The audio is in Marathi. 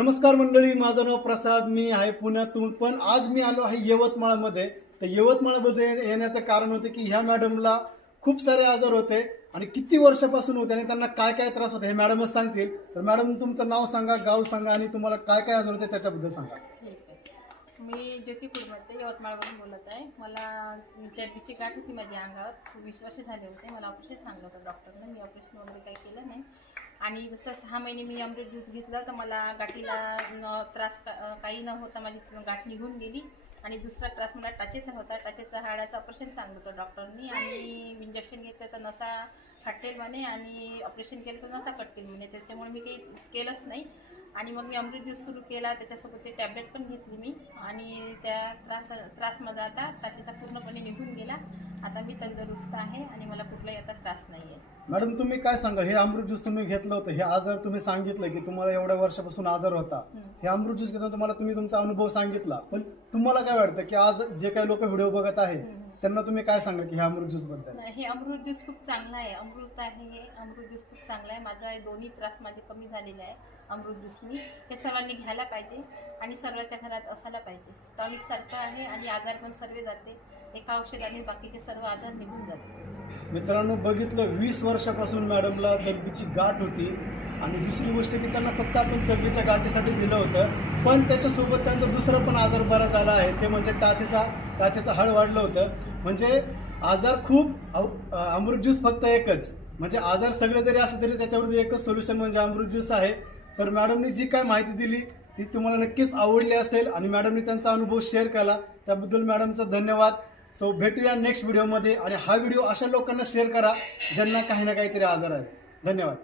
नमस्कार मंडळी, माझं नाव प्रसाद, मी आहे पुण्यातून. पण आज मी आलो आहे यवतमाळमध्ये. तर यवतमाळमध्ये येण्याचं कारण होते की ह्या मॅडमला खूप सारे आजार होते आणि किती वर्षापासून होते आणि त्यांना काय काय त्रास होते हे मॅडमच सांगतील. तर मॅडम, तुमचं नाव सांगा, गाव सांगा आणि तुम्हाला काय काय आजार होते त्याच्याबद्दल सांगा. ठीक आहे. मी ज्योतिपूरमध्ये यवतमाळवरून बोलत आहे. मला चरबीची गाठ होती माझ्या अंगावर. 20 वर्ष झाले होते. मला ऑपरेशन सांगितलं होतं डॉक्टरने. मी ऑपरेशन वगैरे काही केलं नाही आणि जसं 6 महिने मी अमृत ज्यूस घेतला तर मला गाठीला त्रास काही न होता माझी गाठ निघून गेली. आणि दुसरा त्रास मला टाचेचा होता. टाचेचा हाडाचं ऑपरेशन सांगितलं होतं डॉक्टरनी आणि इंजेक्शन घेतलं तर नसा फाटेल म्हणे आणि ऑपरेशन केलं तर नसा कटतील म्हणे. त्याच्यामुळे मी काही केलंच नाही आणि मग मी अमृत ज्यूस सुरू केला. त्याच्यासोबत ते टॅबलेट पण घेतली मी आणि त्या त्रास माझा आता टाचेचा पूर्णपणे निघून गेला. आता मी तंदुरुस्त आहे आणि मला कुठलाही आता त्रास नाही आहे. मॅडम, तुम्ही काय सांगा, हे अमृत ज्यूस तुम्ही घेतलं होतं, हे आजार तुम्ही सांगितलं की तुम्हाला एवढ्या वर्षापासून आजार होता, हे अमृत ज्यूस घेताना तुम्हाला तुम्ही तुमचा अनुभव सांगितला, पण तुम्हाला काय वाटतं की आज जे काही लोक व्हिडिओ बघत आहे त्यांना तुम्ही काय सांगा की हे अमृत ज्यूस बद्दल? हे अमृत ज्यूस खूप चांगला आहे. अमृत आहे हे अमृत ज्यूस खूप चांगला आहे. माझा दोन्ही त्रास माझे कमी झालेले आहे अमृत ज्यूसनी. हे सर्वांनी घ्यायला पाहिजे आणि सर्वांच्या घरात असायला पाहिजे. टॉनिक सारखं आहे आणि आजार पण सर्व जाते. एका औषधाने बाकीचे सर्व आजार निघून जाते. मित्रांनो, बघितलं 20 वर्षापासून मॅडमला चरबीची गाठ होती आणि दुसरी गोष्ट की त्यांना फक्त आपण चरबीच्या गाठीसाठी दिलं होतं, पण त्याच्यासोबत त्यांचा दुसरा पण आजार बरा झाला आहे, ते म्हणजे टाचेचा हाड वाढलं होतं. म्हणजे आजार खूप, अमृत ज्यूस फक्त एकच. म्हणजे आजार सगळे जरी असले तरी त्याच्यावरती एकच सोल्युशन म्हणजे अमृत ज्यूस आहे. तर मॅडमनी जी काय माहिती दिली ती तुम्हाला नक्कीच आवडली असेल आणि मॅडमनी त्यांचा अनुभव शेअर केला त्याबद्दल मॅडमचा धन्यवाद. सो भेटूया नेक्स्ट व्हिडिओमध्ये आणि हा व्हिडिओ अशा लोकांना शेअर करा ज्यांना काही ना काहीतरी आजार आहे. धन्यवाद.